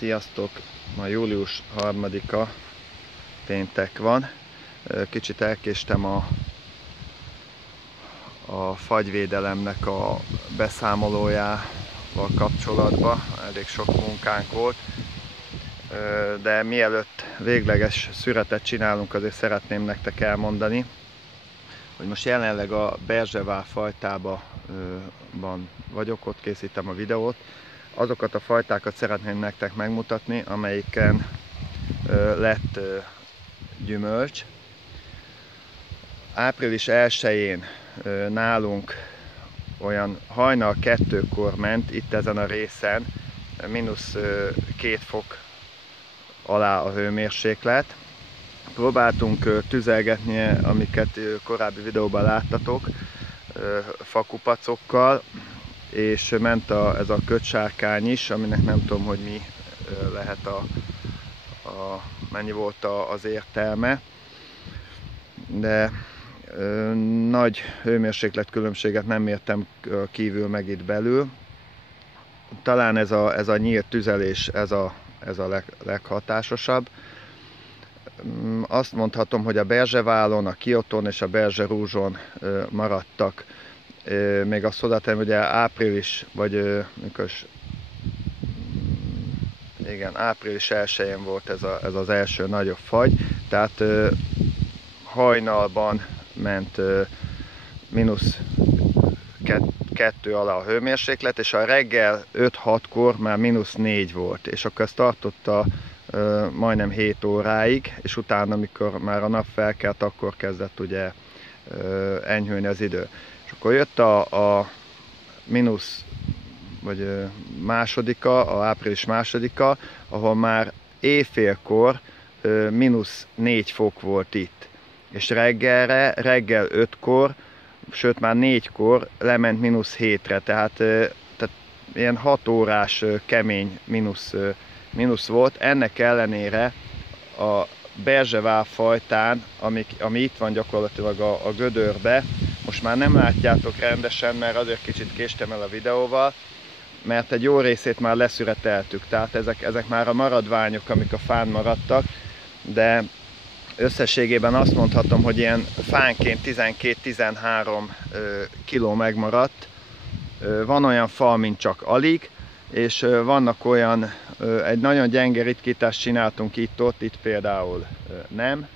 Sziasztok! Ma július 3-a, péntek van. Kicsit elkéstem a fagyvédelemnek a beszámolójával kapcsolatban. Elég sok munkánk volt. De mielőtt végleges szüretet csinálunk, azért szeretném nektek elmondani, hogy most jelenleg a Berzsevár fajtában vagyok, ott készítem a videót. Azokat a fajtákat szeretném nektek megmutatni, amelyiken lett gyümölcs. Április 1-én nálunk olyan hajnal 2-kor ment itt ezen a részen, -2 fok alá a hőmérséklet. Próbáltunk tüzelgetni, amiket korábbi videóban láttatok, fakupacokkal, és ment ez a kötsárkány is, aminek nem tudom, hogy mi lehet mennyi volt az értelme, de nagy hőmérséklet különbséget nem értem kívül meg itt belül. Talán ez a nyílt tüzelés, ez a leghatásosabb. Azt mondhatom, hogy a Berzseválon, a Kioton és a Berger Rouge-on maradtak. Még azt hozzátenem, hogy április, vagy igen, április 1-én volt ez az első nagyobb fagy, tehát hajnalban ment -2 alá a hőmérséklet, és a reggel 5-6-kor már -4 volt, és akkor ez tartotta majdnem 7 óráig, és utána, amikor már a nap felkelt, akkor kezdett ugye enyhülni az idő. És akkor jött a április 2-a, ahol már éjfélkor -4 fok volt itt. És reggel 5-kor, sőt már 4-kor lement -7-re, tehát ilyen 6 órás kemény mínusz volt. Ennek ellenére a Berzsevár fajtán, ami itt van gyakorlatilag a gödörbe, most már nem látjátok rendesen, mert azért kicsit késtem el a videóval, mert egy jó részét már leszüreteltük, tehát ezek már a maradványok, amik a fán maradtak, de összességében azt mondhatom, hogy ilyen fánként 12-13 kiló megmaradt. Van olyan fa, mint csak alig, és vannak olyan, egy nagyon gyenge ritkítást csináltunk itt például nem.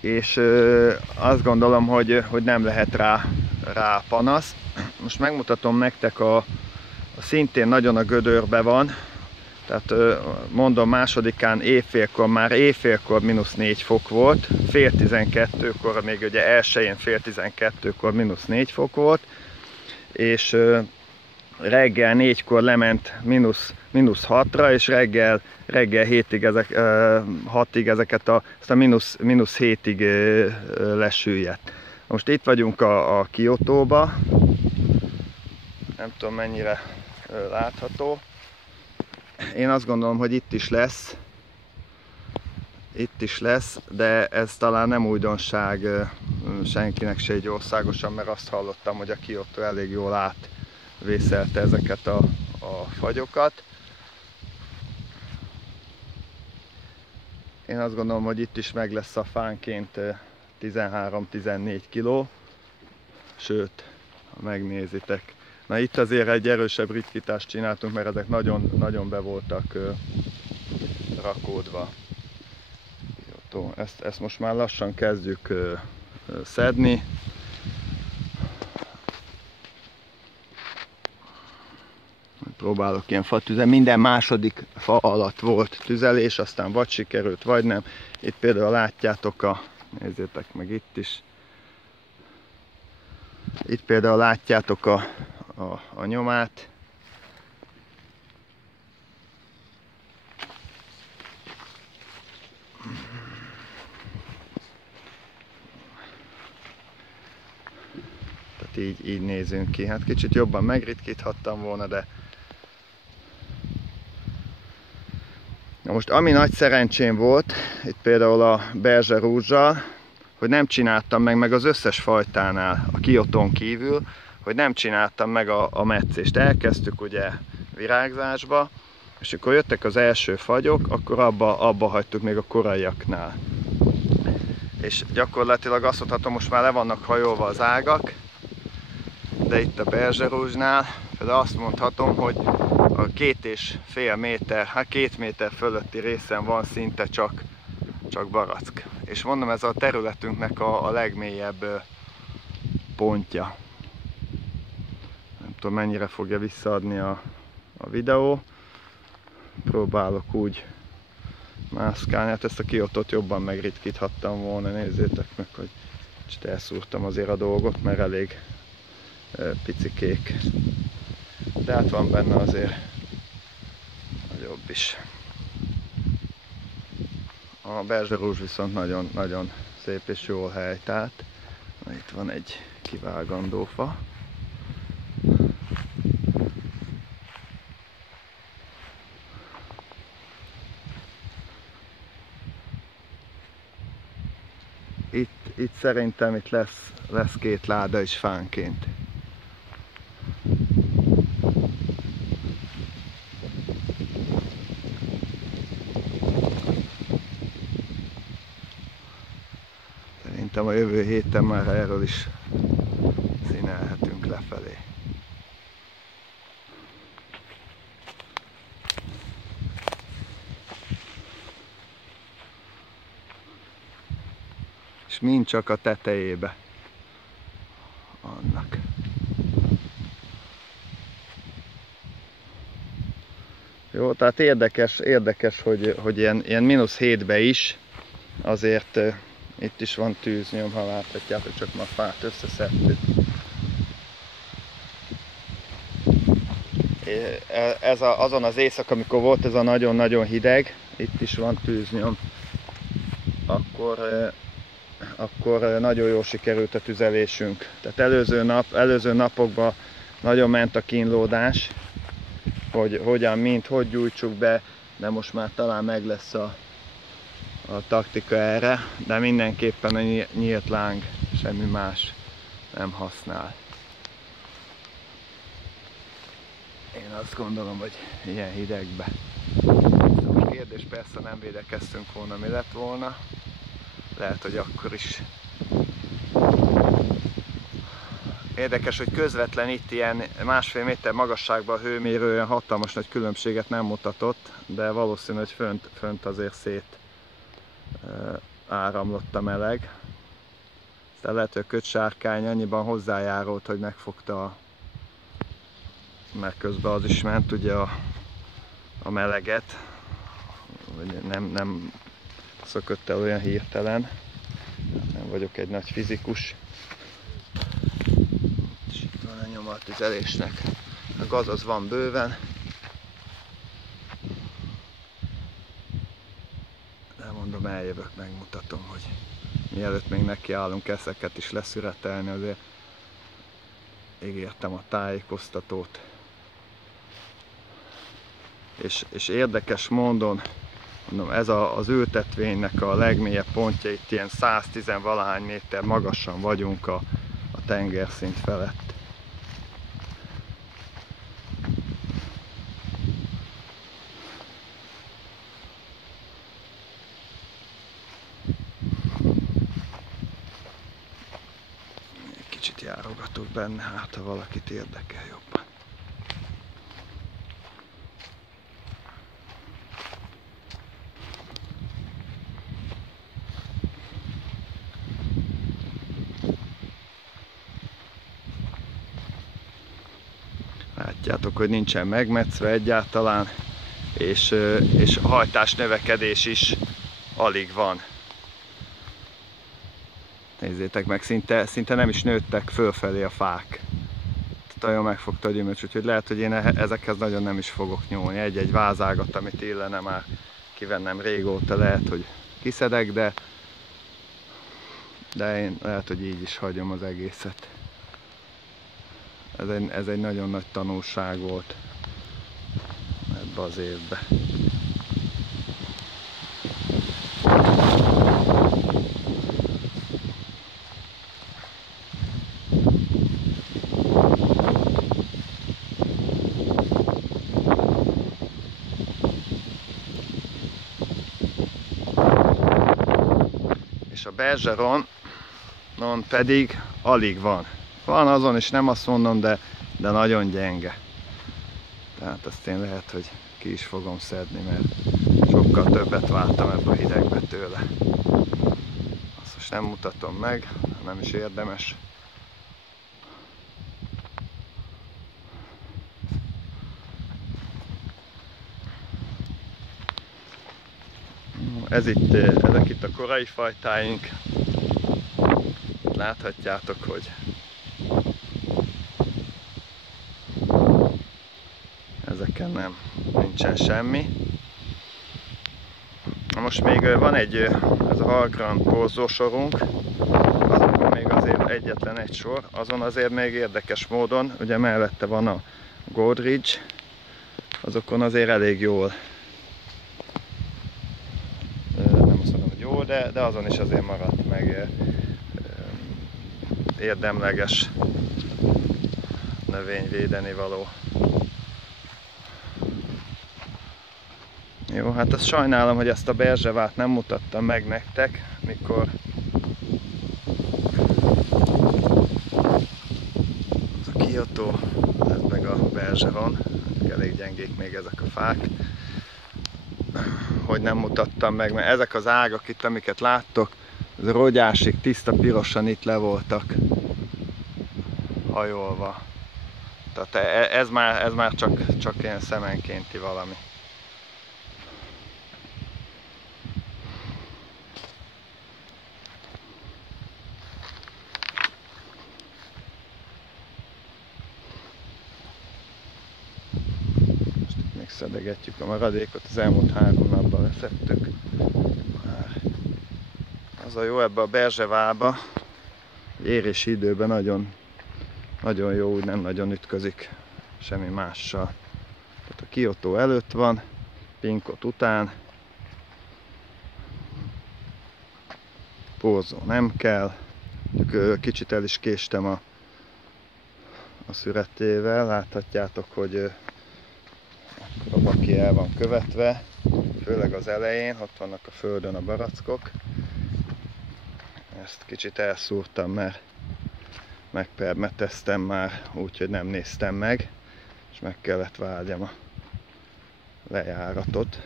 És azt gondolom, hogy nem lehet rá panasz. Most megmutatom nektek, szintén nagyon a gödörbe van, tehát mondom, 2-án már éjfélkor -4 fok volt, fél 12-kor, még ugye 1-én fél 12-kor -4 fok volt, és reggel 4-kor lement -6-ra, és reggel 6-ig ezt a -7-ig lesüllyedt. Most itt vagyunk a Kiotóba, nem tudom mennyire látható. Én azt gondolom, hogy itt is lesz, de ez talán nem újdonság senkinek se így országosan, mert azt hallottam, hogy a Kiotó elég jól átvészelte ezeket a fagyokat. Én azt gondolom, hogy itt is meg lesz a fánként 13-14 kiló, sőt, ha megnézitek. Na itt azért egy erősebb ritkítást csináltunk, mert ezek nagyon be voltak rakódva. Ezt most már lassan kezdjük szedni. Próbálok ilyen fatüzelni. Minden második fa alatt volt tüzelés, aztán vagy sikerült, vagy nem. Itt például látjátok nézzétek meg itt is. Itt például látjátok a nyomát. Tehát így nézünk ki. Hát kicsit jobban megritkíthattam volna, de na most ami nagy szerencsém volt, itt például a Berger Rouge-zal, hogy nem csináltam meg az összes fajtánál, a Kioton kívül, hogy nem csináltam meg a meccést. Elkezdtük ugye virágzásba, és akkor jöttek az első fagyok, akkor abba hagytuk még a koraiaknál. És gyakorlatilag azt mondhatom, most már le vannak hajolva az ágak, de itt a Bergerrouge-nál például azt mondhatom, hogy a 2,5 méter, 2 méter fölötti részen van szinte csak barack. És mondom, ez a területünknek a legmélyebb pontja. Nem tudom, mennyire fogja visszaadni a videó. Próbálok úgy mászkálni, hát ezt a Kyotót jobban megritkíthattam volna, nézzétek meg, hogy kicsit elszúrtam azért a dolgot, mert elég picikék. De hát van benne azért nagyobb is. A Bergerrouge viszont nagyon szép és jól helytált. Itt van egy kivágandó fa. Itt szerintem itt lesz 2 láda is fánként. Szerintem a jövő héten már erről is színelhetünk lefelé. És mind csak a tetejébe annak. Jó, tehát érdekes, hogy ilyen -7-be is azért itt is van tűznyom, ha láthatjátok, csak ma a fát összeszedtük. Azon az éjszak, amikor volt ez a nagyon-nagyon hideg, itt is van tűznyom, akkor nagyon jól sikerült a tüzelésünk. Tehát előző napokban nagyon ment a kínlódás, hogy hogy gyújtsuk be, de most már talán meg lesz a taktika erre, de mindenképpen a nyílt láng, semmi más nem használ. Én azt gondolom, hogy ilyen hidegbe. A kérdés persze, nem védekeztünk volna, mi lett volna. Lehet, hogy akkor is. Érdekes, hogy közvetlen itt ilyen 1,5 méter magasságban a hőmérő olyan hatalmas nagy különbséget nem mutatott, de valószínű, hogy fönt azért szét áramlott a meleg. Aztán lehet, hogy a kötsárkány annyiban hozzájárult, hogy megfogta, mert közben az is ment ugye a meleget. Nem szökött el olyan hirtelen. Nem vagyok egy nagy fizikus. És itt van a nyoma a tüzelésnek. A gaz az van bőven. De mondom, eljövök, megmutatom, hogy mielőtt még nekiállunk eszeket is leszüretelni, azért ígértem a tájékoztatót. És érdekes módon, mondom, ez az ültetvénynek a legmélyebb pontja, itt ilyen 110-valahány méter magasan vagyunk a tengerszint felett. Egy kicsit járogatok benne, hát ha valakit érdekel jobban. Látjátok, hogy nincsen megmetszve egyáltalán, és a hajtás növekedés is alig van. Nézzétek meg, szinte nem is nőttek fölfelé a fák. Nagyon megfogta a gyümölcs, úgyhogy lehet, hogy én ezekhez nagyon nem is fogok nyúlni. Egy-egy vázágat, amit illene már kivennem régóta, lehet, hogy kiszedek, de én lehet, hogy így is hagyom az egészet. Ez egy nagyon nagy tanulság volt ebbe az évbe. Bergeron pedig alig van. Van azon is, nem azt mondom, de nagyon gyenge. Tehát azt én lehet, hogy ki is fogom szedni, mert sokkal többet vártam ebbe a hidegbe tőle. Azt most nem mutatom meg, nem is érdemes. Ezek itt a korai fajtáink. Láthatjátok, hogy ezeken nincsen semmi. Most még van ez a Hallgrund porzósorunk, azon még azért egyetlen egy sor, azon azért még érdekes módon, ugye mellette van a Goldridge, azokon azért elég jól, nem azt mondom, hogy jó, de azon is azért maradt meg érdemleges növényvédeni való. Jó, hát azt sajnálom, hogy ezt a berzsevát nem mutattam meg nektek, mikor az a Kyoto, ez meg a Bergeron, elég gyengék még ezek a fák, hogy nem mutattam meg, mert ezek az ágak itt, amiket láttok, ez rogyásig tiszta pirosan itt le voltak hajolva. Tehát ez már csak ilyen szemenkénti valami. Szedegetjük a maradékot, az elmúlt 3 napban leszettük. Az a jó ebbe a berzsevába, érési időben nagyon jó, úgy nem nagyon ütközik semmi mással. Tehát a Kyoto előtt van, Pinkot után, porzó nem kell, kicsit el is késtem a szüretével, láthatjátok, hogy a baki el van követve, főleg az elején, ott vannak a földön a barackok. Ezt kicsit elszúrtam, mert megpermeteztem már, úgyhogy nem néztem meg, és meg kellett vágjam a lejáratot.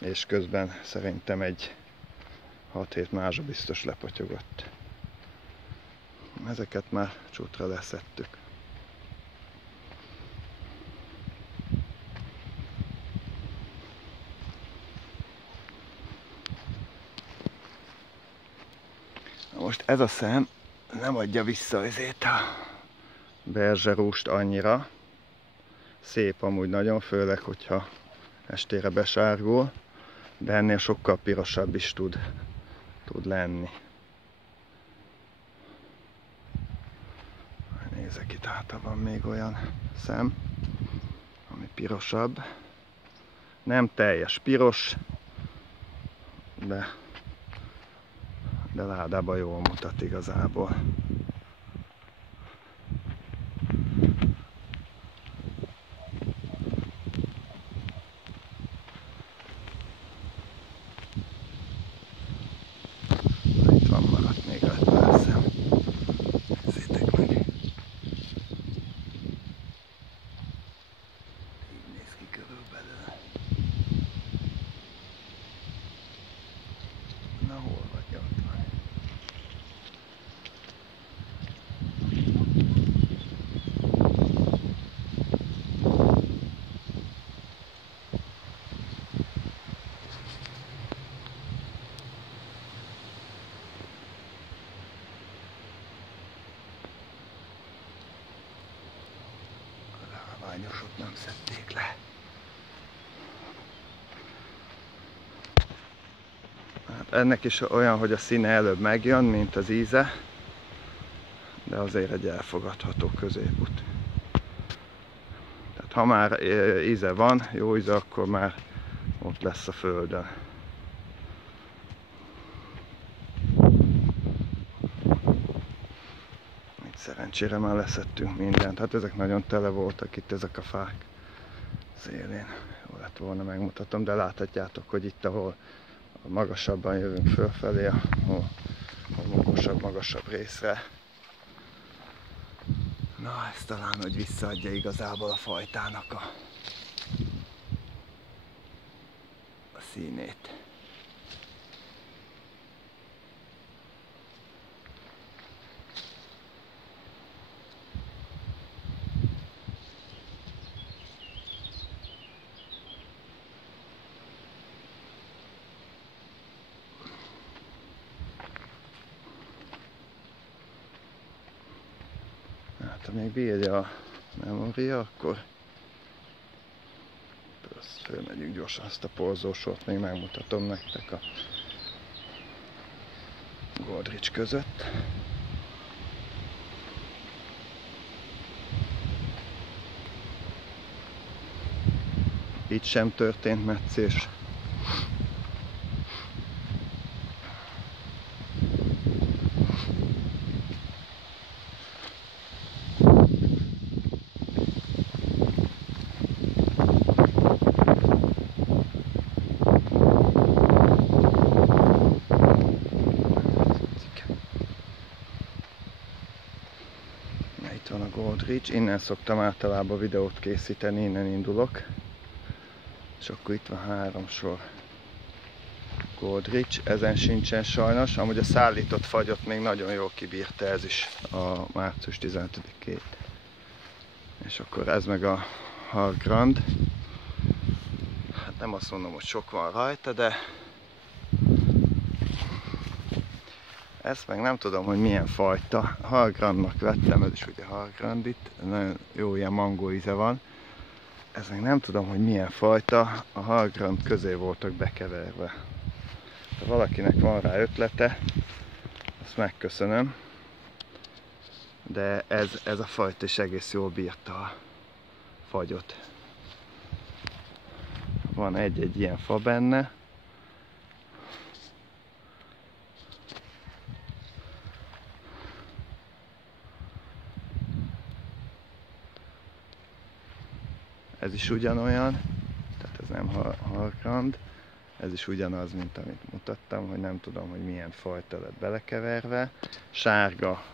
És közben szerintem egy 6-7 mázsa biztos lepotyogott. Ezeket már csútra leszettük. Most ez a szem nem adja vissza ezért a berzserúst annyira. Szép amúgy nagyon, főleg, hogyha estére besárgul, de ennél sokkal pirosabb is tud lenni. Nézek, itt hátra van még olyan szem, ami pirosabb. Nem teljes piros, de ládában jól mutat igazából. Itt van, maradt még egy pár szem. Nézzétek meg! Így néz ki körülbelül. Na, hol vagy? Ott van. Ott nem szedték le. Hát ennek is olyan, hogy a színe előbb megjön, mint az íze, de azért egy elfogadható középút. Tehát ha már íze van, jó íze, akkor már ott lesz a földön. Szerencsére már leszettünk mindent, hát ezek nagyon tele voltak itt ezek a fák szélén. Jó lett volna, megmutatom, de láthatjátok, hogy itt, ahol magasabban jövünk fölfelé a magasabb részre. Na, ez talán, hogy visszaadja igazából a fajtának a színét. Hát, ha még bírja a memória, akkor azt fölmegyünk gyorsan, azt a porzósort még megmutatom nektek a Goldridge között. Itt sem történt metszés. Itt van a Goldridge, innen szoktam általában videót készíteni, innen indulok. És akkor itt van 3 sor Goldridge, ezen sincsen sajnos, amúgy a szállított fagyot még nagyon jól kibírta ez is a március 15-ét. És akkor ez meg a Hard Grand. Hát nem azt mondom, hogy sok van rajta, de ezt meg nem tudom, hogy milyen fajta. Hard Grandnak vettem, ez is ugye Hard Grand itt, nagyon jó ilyen mangó íze van. Ez meg nem tudom, hogy milyen fajta, a Hard Grand közé voltak bekeverve. Ha valakinek van rá ötlete, azt megköszönöm. De ez a fajta is egész jól bírta a fagyot. Van egy-egy ilyen fa benne. Ez is ugyanolyan, tehát ez nem Hard Grand, ez is ugyanaz, mint amit mutattam, hogy nem tudom, hogy milyen fajta lett belekeverve. Sárga,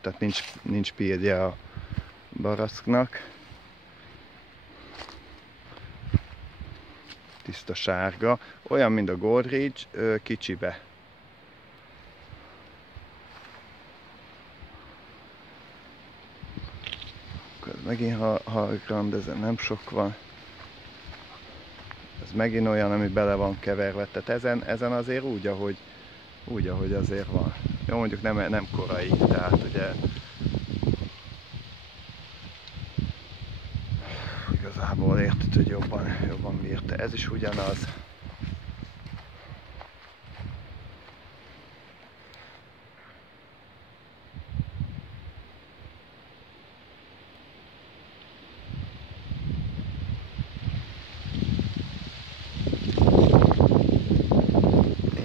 tehát nincs pirje a baracknak. Tiszta sárga, olyan, mint a Goldridge, kicsibe. Megint Hard Grand, ezen nem sok van. Ez megint olyan, ami bele van keverve, tehát ezen azért úgy, ahogy azért van. Jó, mondjuk nem korai, tehát ugye igazából érted, hogy jobban bírta. Ez is ugyanaz.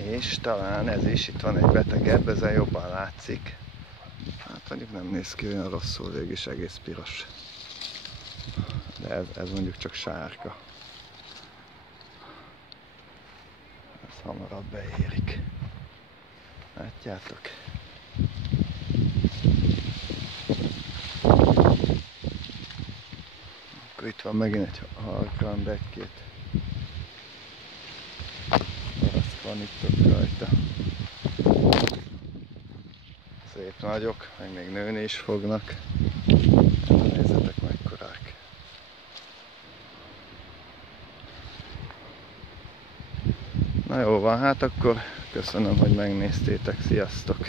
És talán ez is, itt van egy betegebb, ezen jobban látszik. Hát mondjuk nem néz ki olyan rosszul, végig is egész piros. De ez mondjuk csak sárga. Ez hamarabb beérik. Látjátok? Akkor itt van megint egy Hard Grand, egy-két van itt ott rajta. Szép nagyok, meg még nőni is fognak. Nézzetek mekkorák. Na jó van, hát akkor köszönöm, hogy megnéztétek, sziasztok!